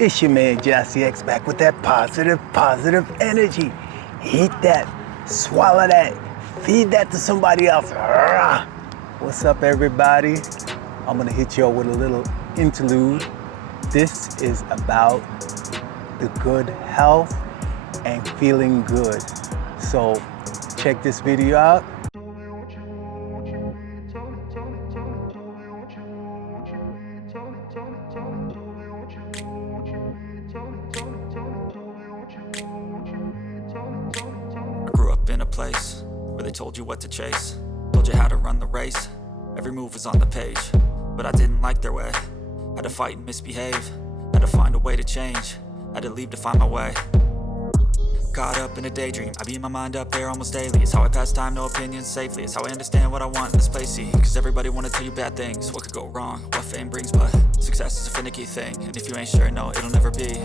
It's your man Jesse X back with that positive energy. Eat that, swallow that, feed that to somebody else. What's up, everybody? I'm gonna hit y'all with a little interlude. This is about the good health and feeling good. So check this video out. In a place where they told you what to chase, told you how to run the race, every move was on the page, but I didn't like their way. Had to fight and misbehave, had to find a way to change, had to leave to find my way. Caught up in a daydream, I beat my mind up there almost daily. It's how I pass time, no opinions safely. It's how I understand what I want in this place, see. Cause everybody wanna tell you bad things, what could go wrong, what fame brings, but success is a finicky thing, and if you ain't sure, no, it'll never be.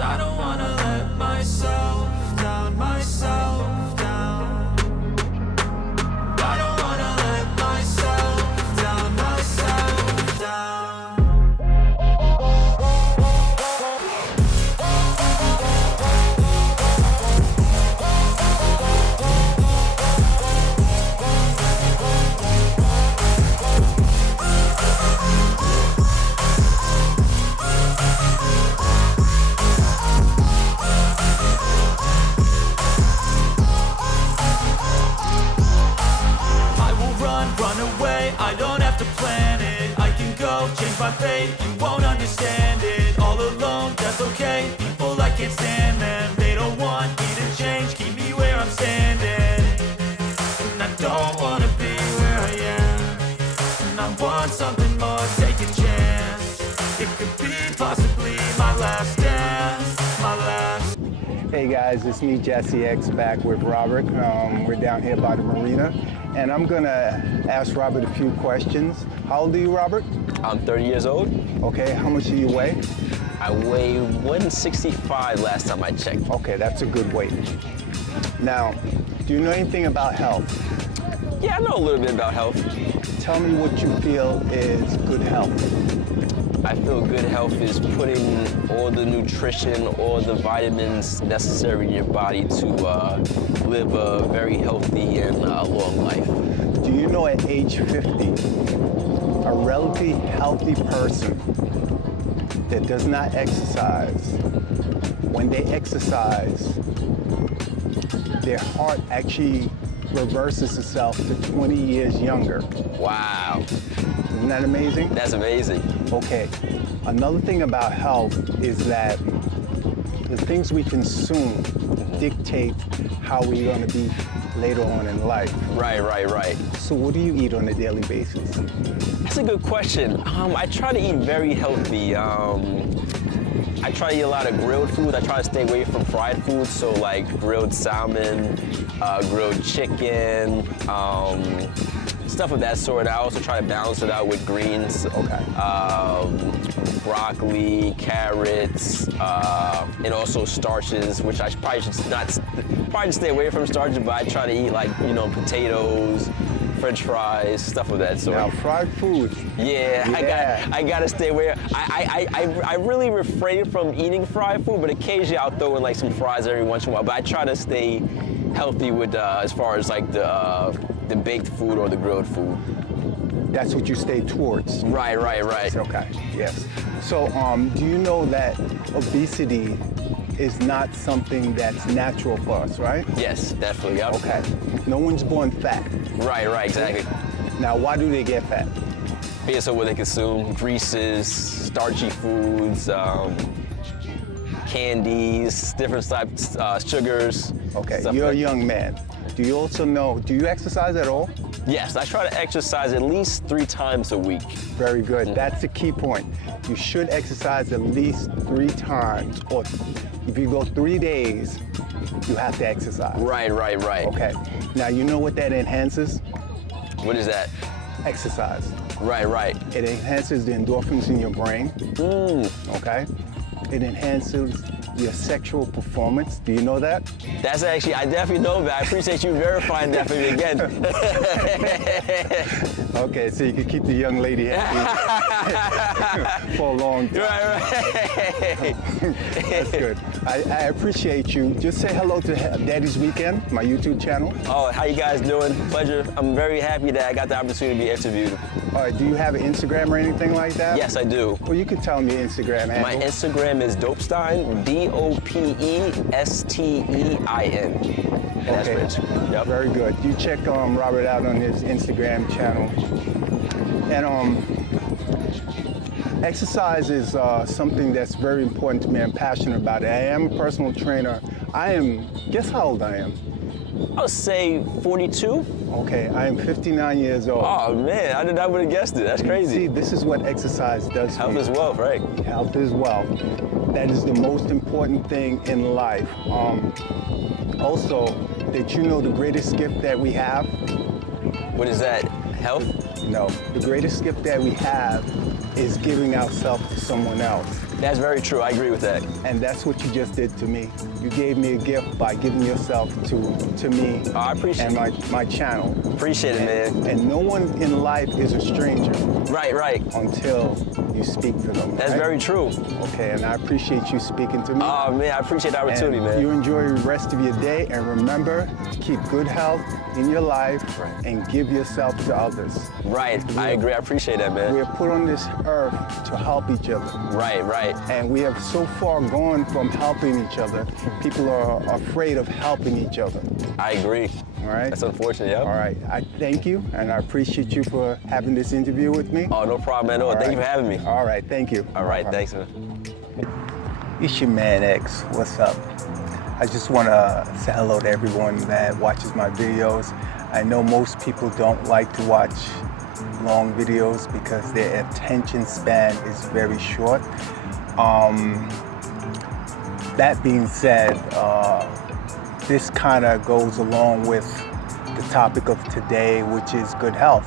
I don't wanna let myself down, myself down. I don't wanna let myself down, myself down. I don't have to plan it, I can go change my fate. You won't understand it, all alone, that's okay. People I can't stand them, they don't want me to change. Keep me where I'm standing, and I don't wanna be where I am. And I want something more, take a chance. It could be possibly my last dance, my last. Hey guys, it's me Jesse X back with Robert. We're down here by the marina. And I'm gonna ask Robert a few questions. How old are you, Robert? I'm 30 years old. Okay, how much do you weigh? I weigh 165 last time I checked. Okay, that's a good weight. Now, do you know anything about health? Yeah, I know a little bit about health. Tell me what you feel is good health. I feel good health is putting all the nutrition, all the vitamins necessary in your body to live a very healthy and long life. Do you know at age 50, a relatively healthy person that does not exercise, when they exercise, their heart actually reverses itself to 20 years younger? Wow. Isn't that amazing? That's amazing. Okay. Another thing about health is that the things we consume dictate how we're going to be later on in life. Right. So what do you eat on a daily basis? That's a good question. I try to eat very healthy. I try to eat a lot of grilled food. I try to stay away from fried food, so like grilled salmon, grilled chicken, stuff of that sort. I also try to balance it out with greens. Okay. Broccoli, carrots, and also starches, which I probably should stay away from starches, but I try to eat like, potatoes, French fries, stuff of that sort. Now, fried food. Yeah. I gotta stay away. I really refrain from eating fried food, but occasionally I'll throw in like some fries every once in a while. But I try to stay healthy with as far as like the baked food or the grilled food. That's what you stay towards. Right. Okay, yes. So, do you know that obesity is not something that's natural for us, right? Yes, definitely. Yep. Okay. No one's born fat. Right, exactly. Now, why do they get fat? Based on what they consume, greases, starchy foods, candies, different types, sugars. Okay, you're a young man. Do you also know, do you exercise at all? Yes, I try to exercise at least 3 times a week. Very good. That's the key point. You should exercise at least 3 times, or if you go 3 days, you have to exercise. Right. Okay. Now, you know what that enhances? What is that? Exercise. Right. It enhances the endorphins in your brain. Okay. it enhances your sexual performance. Do you know that? That's actually, I definitely know that. I appreciate you verifying that for me again. Okay, so you can keep the young lady happy for a long time. Right. That's good. I appreciate you. Just say hello to Daddy's Weekend, my YouTube channel. Oh, how you guys doing? Pleasure. I'm very happy that I got the opportunity to be interviewed. All right, do you have an Instagram or anything like that? Yes, I do. Well, you can tell me your Instagram handle. My Instagram is Dopestein, Dopestein. And that's Rich. Yep. Very good. You check Robert out on his Instagram channel. And exercise is something that's very important to me. I'm passionate about it. I am a personal trainer. Guess how old I am? I would say 42. Okay, I am 59 years old. Oh man, I would have guessed it. That's crazy. See, this is what exercise does for Health you. is wealth, right? Health is wealth. That is the most important thing in life. Also, did you know the greatest gift that we have? What is that? Health? No, the greatest gift that we have is giving ourselves to someone else. That's very true. I agree with that. And that's what you just did to me. You gave me a gift by giving yourself to me Oh, I appreciate and my channel. Appreciate it, man. And no one in life is a stranger Right. until you speak to them. That's right? very true. Okay, and I appreciate you speaking to me. Oh man, I appreciate the opportunity, And man. you enjoy the rest of your day, and remember to keep good health in your life and give yourself to others. Right. I agree. I appreciate that, man. We are put on this earth to help each other. Right. And we have so far gone from helping each other, people are afraid of helping each other. I agree. All right? That's unfortunate, yeah. All right. I thank you, and I appreciate you for having this interview with me. Oh, no problem at all. Thank you for having me. All right. Thank you. All right. Thanks, man. It's your man X. What's up? I just want to say hello to everyone that watches my videos. I know most people don't like to watch long videos because their attention span is very short. That being said, this kind of goes along with the topic of today, which is good health.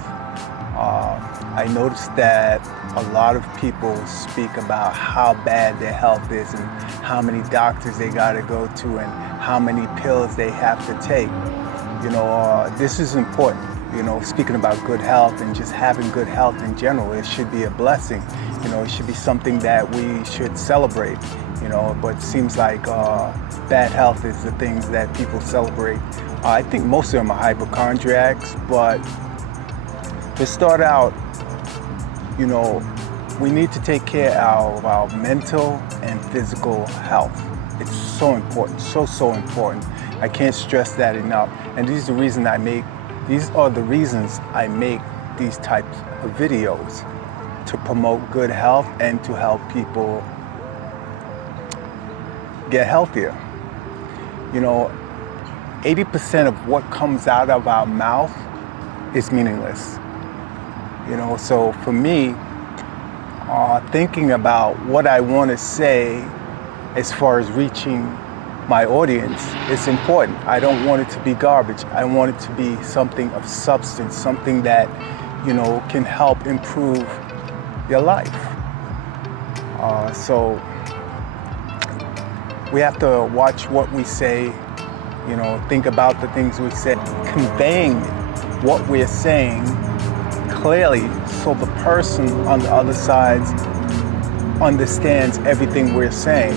I noticed that a lot of people speak about how bad their health is and how many doctors they got to go to and how many pills they have to take. This is important. Speaking about good health and just having good health in general, it should be a blessing. It should be something that we should celebrate. But it seems like bad health is the things that people celebrate. I think most of them are hypochondriacs, but to start out, we need to take care of our mental and physical health. It's so important, so important. I can't stress that enough. And these are the reasons I make these types of videos, to promote good health and to help people get healthier. 80% of what comes out of our mouth is meaningless. So for me, thinking about what I want to say as far as reaching my audience is important. I don't want it to be garbage. I want it to be something of substance, something that, can help improve your life. So we have to watch what we say, think about the things we say, conveying what we're saying clearly so the person on the other side understands everything we're saying.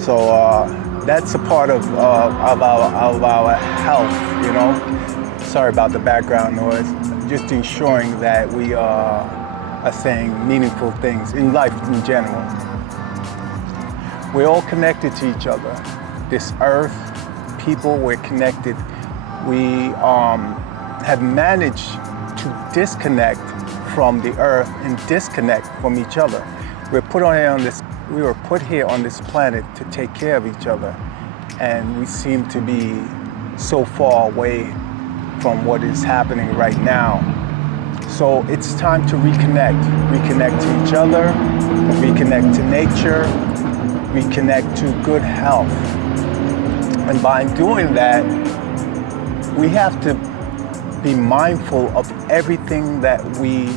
So that's a part of our health, Sorry about the background noise. Just ensuring that we are saying meaningful things in life in general. We're all connected to each other. This earth, people, we're connected. We have managed to disconnect from the earth and disconnect from each other. We were put here on this planet to take care of each other, and we seem to be so far away from what is happening right now. So it's time to reconnect to each other, reconnect to nature, reconnect to good health. And by doing that, we have to be mindful of everything that we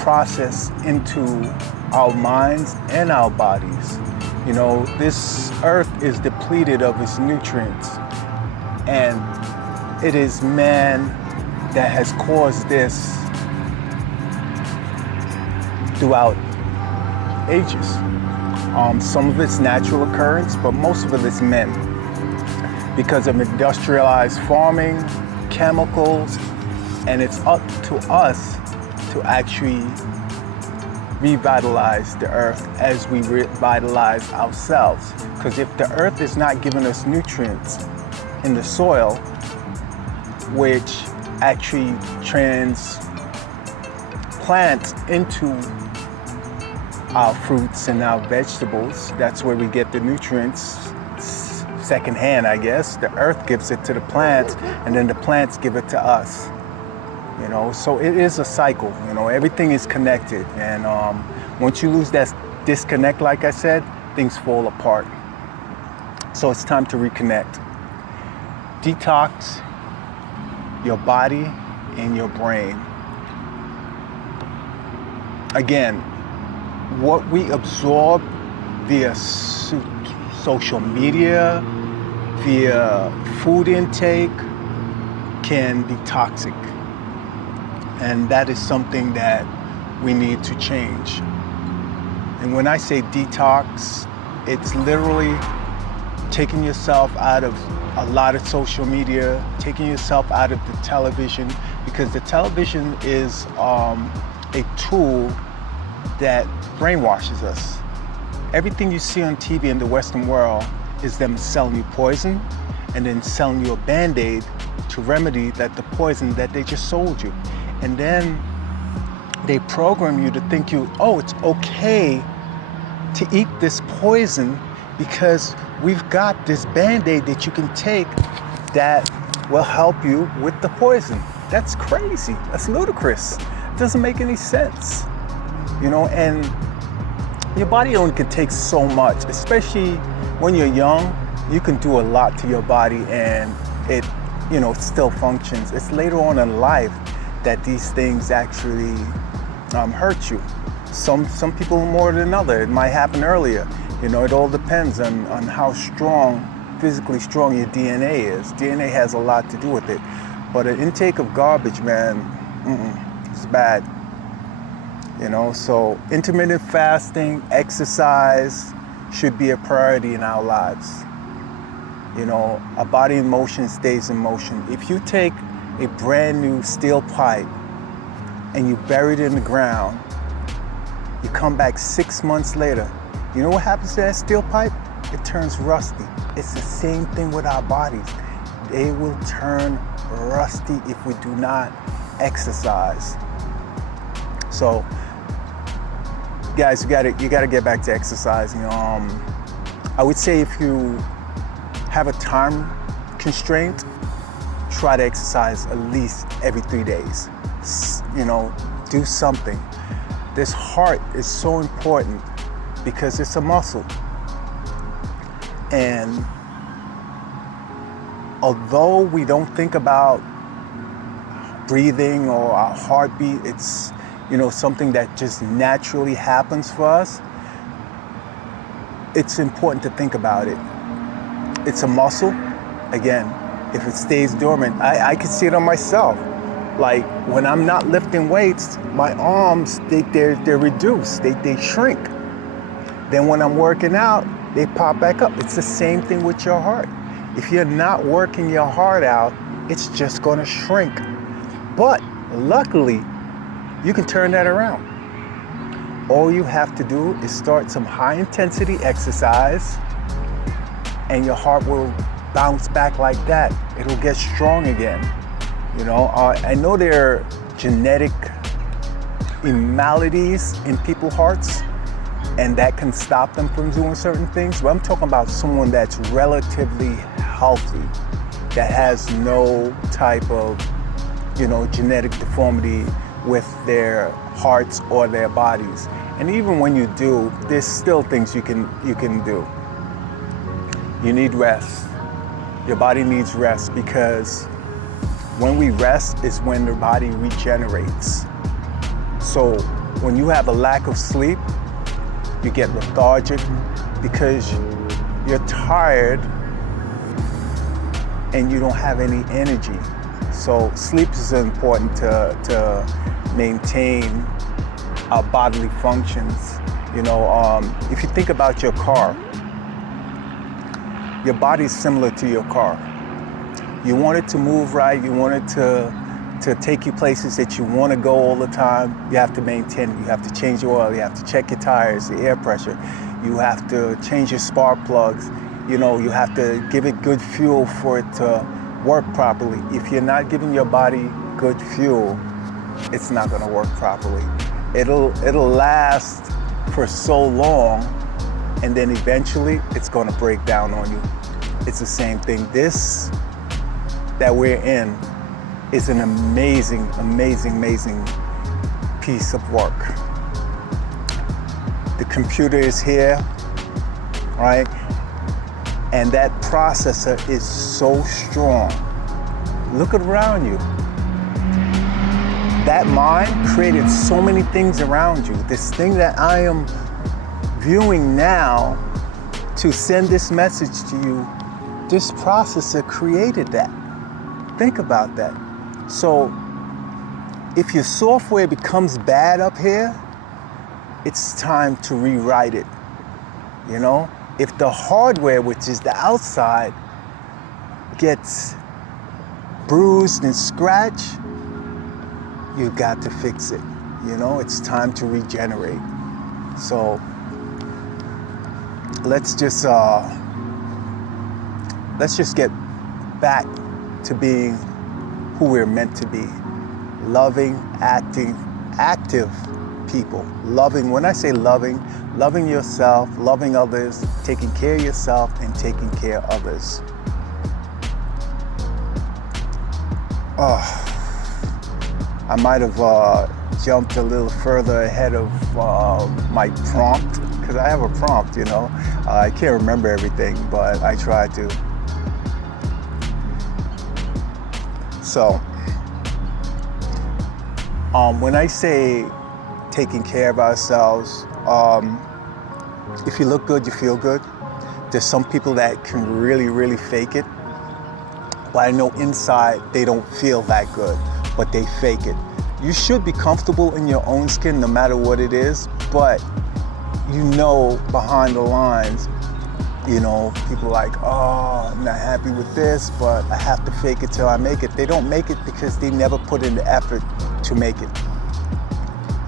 process into our minds and our bodies. You know, this earth is depleted of its nutrients, and it is man that has caused this throughout ages. Some of it's natural occurrence, but most of it is men. Because of industrialized farming, chemicals, and it's up to us to actually revitalize the earth as we revitalize ourselves. Because if the earth is not giving us nutrients in the soil, which actually transplants into our fruits and our vegetables, that's where we get the nutrients secondhand, I guess. The earth gives it to the plants, and then the plants give it to us. You know, so it is a cycle. You know, everything is connected, and once you lose that disconnect, like I said, things fall apart. So it's time to reconnect. Detox your body and your brain. Again, what we absorb via social media, via food intake, can be toxic. And that is something that we need to change. And when I say detox, it's literally taking yourself out of a lot of social media, taking yourself out of the television, because the television is a tool that brainwashes us. Everything you see on TV in the Western world is them selling you poison and then selling you a Band-Aid to remedy the poison that they just sold you. And then they program you to think it's okay to eat this poison because we've got this Band-Aid that you can take that will help you with the poison. That's crazy. That's ludicrous. It doesn't make any sense. You know, and your body only can take so much, especially when you're young. You can do a lot to your body and it still functions. It's later on in life that these things actually hurt you. Some people more than others. It might happen earlier. You know, it all depends on how physically strong your DNA is. DNA has a lot to do with it. But an intake of garbage, man, it's bad. You know, so intermittent fasting, exercise should be a priority in our lives. You know, a body in motion stays in motion. If you take a brand new steel pipe and you bury it in the ground, you come back 6 months later, you know what happens to that steel pipe? It turns rusty. It's the same thing with our bodies. They will turn rusty if we do not exercise. So, guys, you gotta get back to exercising. I would say if you have a time constraint, try to exercise at least every 3 days. You know, do something. This heart is so important because it's a muscle. And although we don't think about breathing or our heartbeat, it's something that just naturally happens for us, it's important to think about it. It's a muscle. Again, if it stays dormant, I can see it on myself. Like when I'm not lifting weights, my arms, they're reduced, they shrink. Then when I'm working out, they pop back up. It's the same thing with your heart. If you're not working your heart out, it's just gonna shrink. But luckily, you can turn that around. All you have to do is start some high intensity exercise and your heart will bounce back like that. It'll get strong again. You know, I know there are genetic maladies in people's hearts and that can stop them from doing certain things, but I'm talking about someone that's relatively healthy, that has no type of, genetic deformity with their hearts or their bodies. And even when you do, there's still things you can do. You need rest. Your body needs rest because when we rest is when the body regenerates. So when you have a lack of sleep, you get lethargic because you're tired and you don't have any energy. So sleep is important to maintain our bodily functions. You know, if you think about your car, your body is similar to your car. You want it to move right, you want it to take you places that you want to go all the time. You have to maintain it. You have to change your oil, you have to check your tires, the air pressure. You have to change your spark plugs. You know, you have to give it good fuel for it to work properly. If you're not giving your body good fuel, it's not going to work properly. It'll last for so long, and then eventually it's going to break down on you. It's the same thing. This that we're in is an amazing, amazing, amazing piece of work. The computer is here, right? And that processor is so strong. Look around you. That mind created so many things around you. This thing that I am viewing now to send this message to you, this processor created that. Think about that. So if your software becomes bad up here, it's time to rewrite it, you know? If the hardware, which is the outside, gets bruised and scratched, you got to fix it. You know, it's time to regenerate. So let's just get back to being who we're meant to be. Loving, active people. Loving, when I say loving, loving yourself, loving others, taking care of yourself, and taking care of others. I might have jumped a little further ahead of my prompt, because I have a prompt, you know. I can't remember everything, but I try to. So, when I say taking care of ourselves, if you look good, you feel good. There's some people that can really, really fake it. But I know inside they don't feel that good, but they fake it. You should be comfortable in your own skin no matter what it is, but you know behind the lines, you know, people like, oh, I'm not happy with this, but I have to fake it till I make it. They don't make it because they never put in the effort to make it.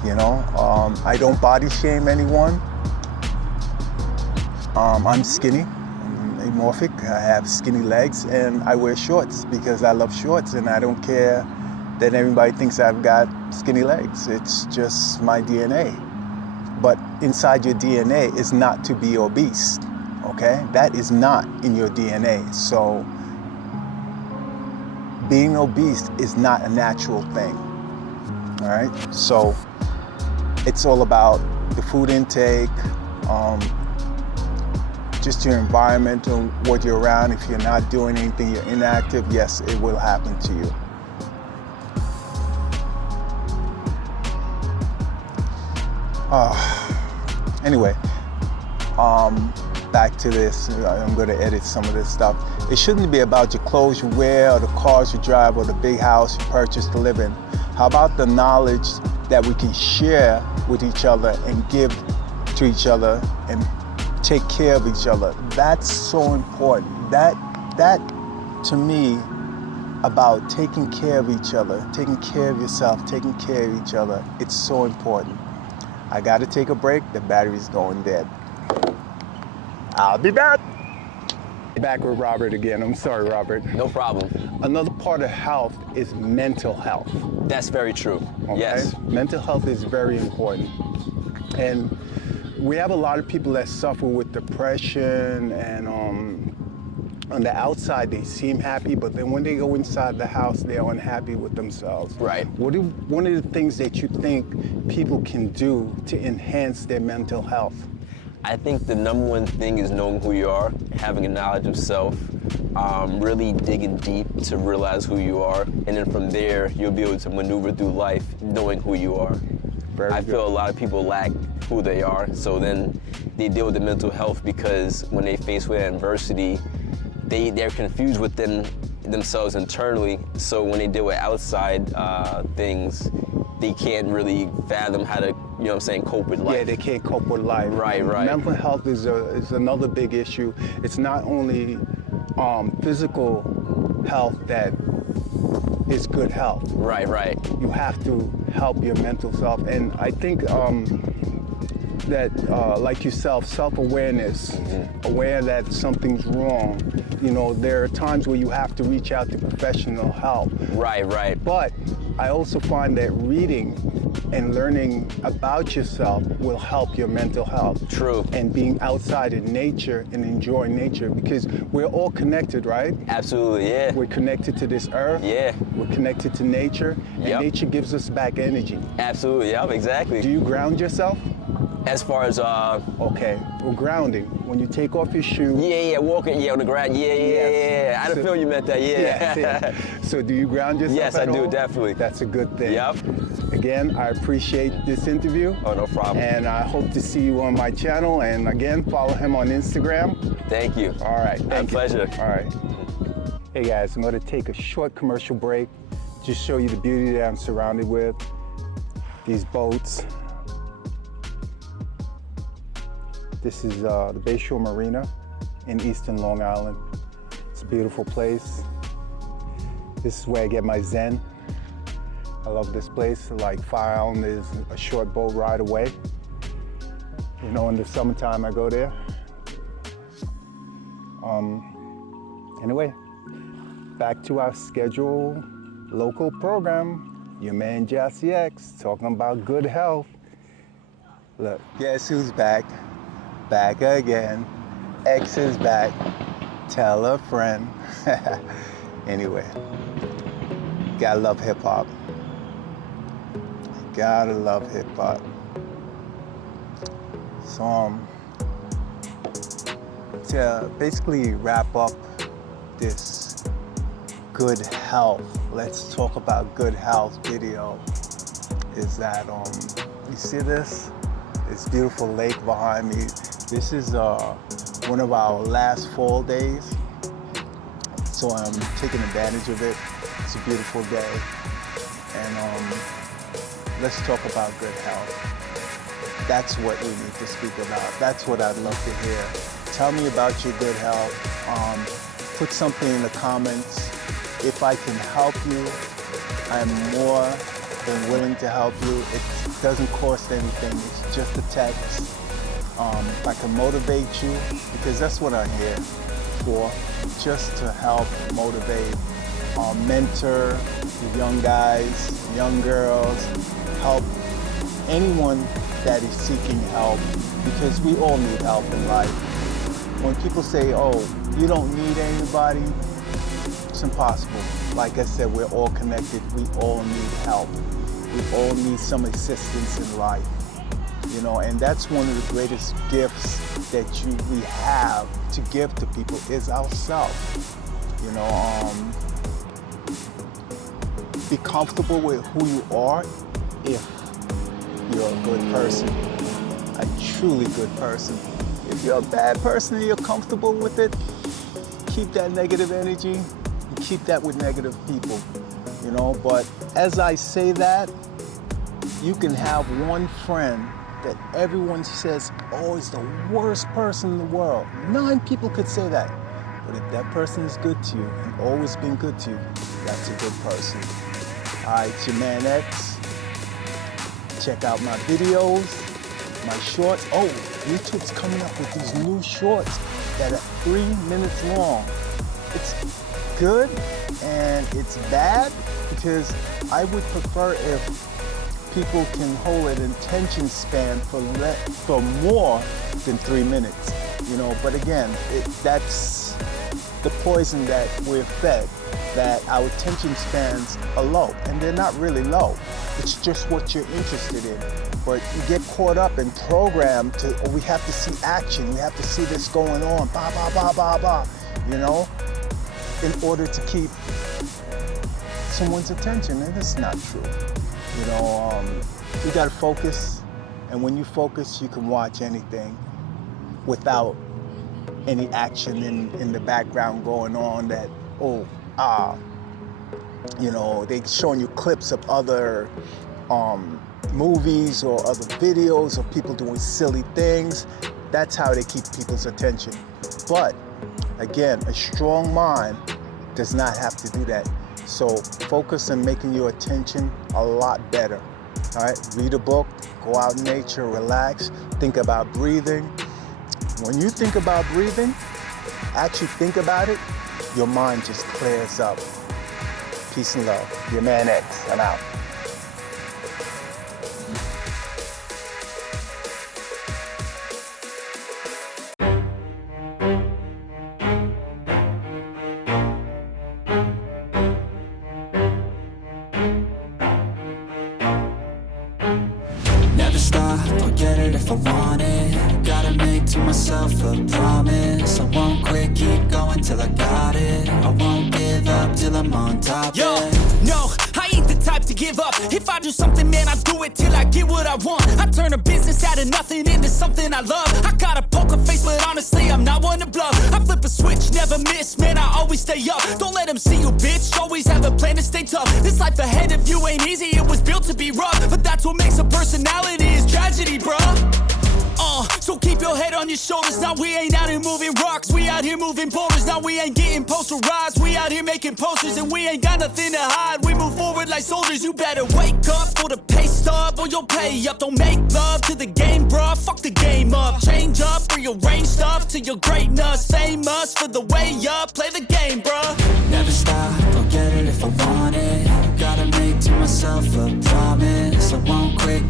You know, I don't body shame anyone. I'm skinny, I'm amorphic, I have skinny legs, and I wear shorts because I love shorts, and I don't care that everybody thinks I've got skinny legs. It's just my DNA. But inside your DNA is not to be obese, okay? That is not in your DNA. So being obese is not a natural thing, all right? So it's all about the food intake, just your environment and what you're around. If you're not doing anything, you're inactive, yes, it will happen to you. Anyway, back to this. I'm going to edit some of this stuff. It shouldn't be about your clothes you wear or the cars you drive or the big house you purchase to live in. How about the knowledge that we can share with each other and give to each other and take care of each other? That's so important. That to me, about taking care of each other, taking care of yourself, taking care of each other, it's so important. I gotta take a break, the battery's going dead. I'll be back. Back with Robert again. I'm sorry, Robert. No problem. Another part of health is mental health. That's very true. Okay? Yes. Mental health is very important. And we have a lot of people that suffer with depression, and on the outside they seem happy, but then when they go inside the house, they're unhappy with themselves. Right. One of the things that you think people can do to enhance their mental health? I think the number one thing is knowing who you are, having a knowledge of self, really digging deep to realize who you are, and then from there, you'll be able to maneuver through life knowing who you are. Very I good. feel a lot of people lack who they are, so then they deal with the mental health because when they face with adversity, they're confused within themselves internally. So when they deal with outside things, they can't really fathom how to, you know what I'm saying, cope with life. Yeah, they can't cope with life. Right, right. Mental health is another big issue. It's not only physical health that is good health. Right, right. You have to help your mental self. And I think that, like yourself, self-awareness, aware that something's wrong. You know, there are times where you have to reach out to professional help. Right, right. But I also find that reading and learning about yourself will help your mental health. True. And being outside in nature and enjoying nature, because we're all connected, right? Absolutely, yeah. We're connected to this earth. Yeah. We're connected to nature, and Yep. nature gives us back energy. Absolutely, yeah, exactly. Do you ground yourself? As far as Okay, well, grounding. When you take off your shoe. yeah, walking, on the ground, yeah. I didn't feel you meant that, yeah. Yes, yeah. So do you ground yourself? Yes, I at do, all? definitely. That's a good thing. Yep. Again, I appreciate this interview. Oh, no problem. And I hope to see you on my channel. And again, follow him on Instagram. Thank you. All right. My Thank you. pleasure. All right. Hey guys, I'm going to take a short commercial break. Just show you the beauty that I'm surrounded with. These boats. This is the Bayshore Marina in Eastern Long Island. It's a beautiful place. This is where I get my zen. I love this place. Like Fire Island is a short boat ride away. You know, in the summertime I go there. Anyway, back to our scheduled local program. Your man Jassy X talking about good health. Look, guess who's back? Back again. X is back. Tell a friend. Anyway, gotta love hip hop. Gotta love hip hop. So to basically wrap up this good health, let's talk about good health video, is that you see this beautiful lake behind me. This is one of our last fall days, so I'm taking advantage of it. It's a beautiful day, and let's talk about good health. That's what we need to speak about. That's what I'd love to hear. Tell me about your good health. Put something in the comments. If I can help you, I'm more than willing to help you. It doesn't cost anything. It's just a text. If I can motivate you, because that's what I'm here for, just to help motivate, mentor the young guys, young girls, help anyone that is seeking help, because we all need help in life. When people say, oh, you don't need anybody, it's impossible. Like I said, we're all connected. We all need help. We all need some assistance in life. You know, and that's one of the greatest gifts that we have to give to people is ourselves. You know, be comfortable with who you are if you're a good person, a truly good person. If you're a bad person and you're comfortable with it, keep that negative energy and keep that with negative people, you know. But as I say that, you can have one friend that everyone says, oh, is the worst person in the world. 9 people could say that. But if that person is good to you and always been good to you, that's a good person. All right, it's your man X. Check out my videos, my shorts. Oh, YouTube's coming up with these new shorts that are 3 minutes long. It's good and it's bad, because I would prefer if people can hold an attention span for more than 3 minutes, you know. But again, that's the poison that we're fed, that our attention spans are low, and they're not really low. It's just what you're interested in. But you get caught up and programmed to, oh, we have to see action, we have to see this going on, blah, blah, blah, blah, blah, you know, in order to keep someone's attention, and it's not true. You know, You gotta focus, and when you focus, you can watch anything without any action in the background going on that, they showing you clips of other movies or other videos of people doing silly things. That's how they keep people's attention. But again, a strong mind does not have to do that. So focus on making your attention a lot better. All right, read a book, go out in nature, relax, think about breathing. When you think about breathing, actually think about it, your mind just clears up. Peace and love. Your man X, I'm out. Never stop, I'll get it if I want it. Gotta make to myself a promise. I won't quit, keep going till I got it. I won't give up till I'm on top. Yo, no, I ain't the type to give up. If I do something, man, I do it till I get what I want. I turn a business out of nothing into something I love. I got a poker face, but honestly, I'm not one to bluff. I flip a switch, never miss, man, I always stay up. Don't let them see you, bitch, always have a plan to stay tough. This life ahead of you ain't easy, it was built to be rough. But that's what makes a personality, is tragedy, bruh. So keep your head on your shoulders. Now we ain't out here moving rocks, we out here moving boulders. Now we ain't getting posterized, we out here making posters. And we ain't got nothing to hide, we move forward like soldiers. You better wake up for the pay stub, or you'll pay up. Don't make love to the game, bruh, fuck the game up. Change up, rearrange stuff to your greatness. Famous for the way up, play the game, bruh. Never stop, I'll get it if I want it. Gotta make to myself a promise. I won't quit.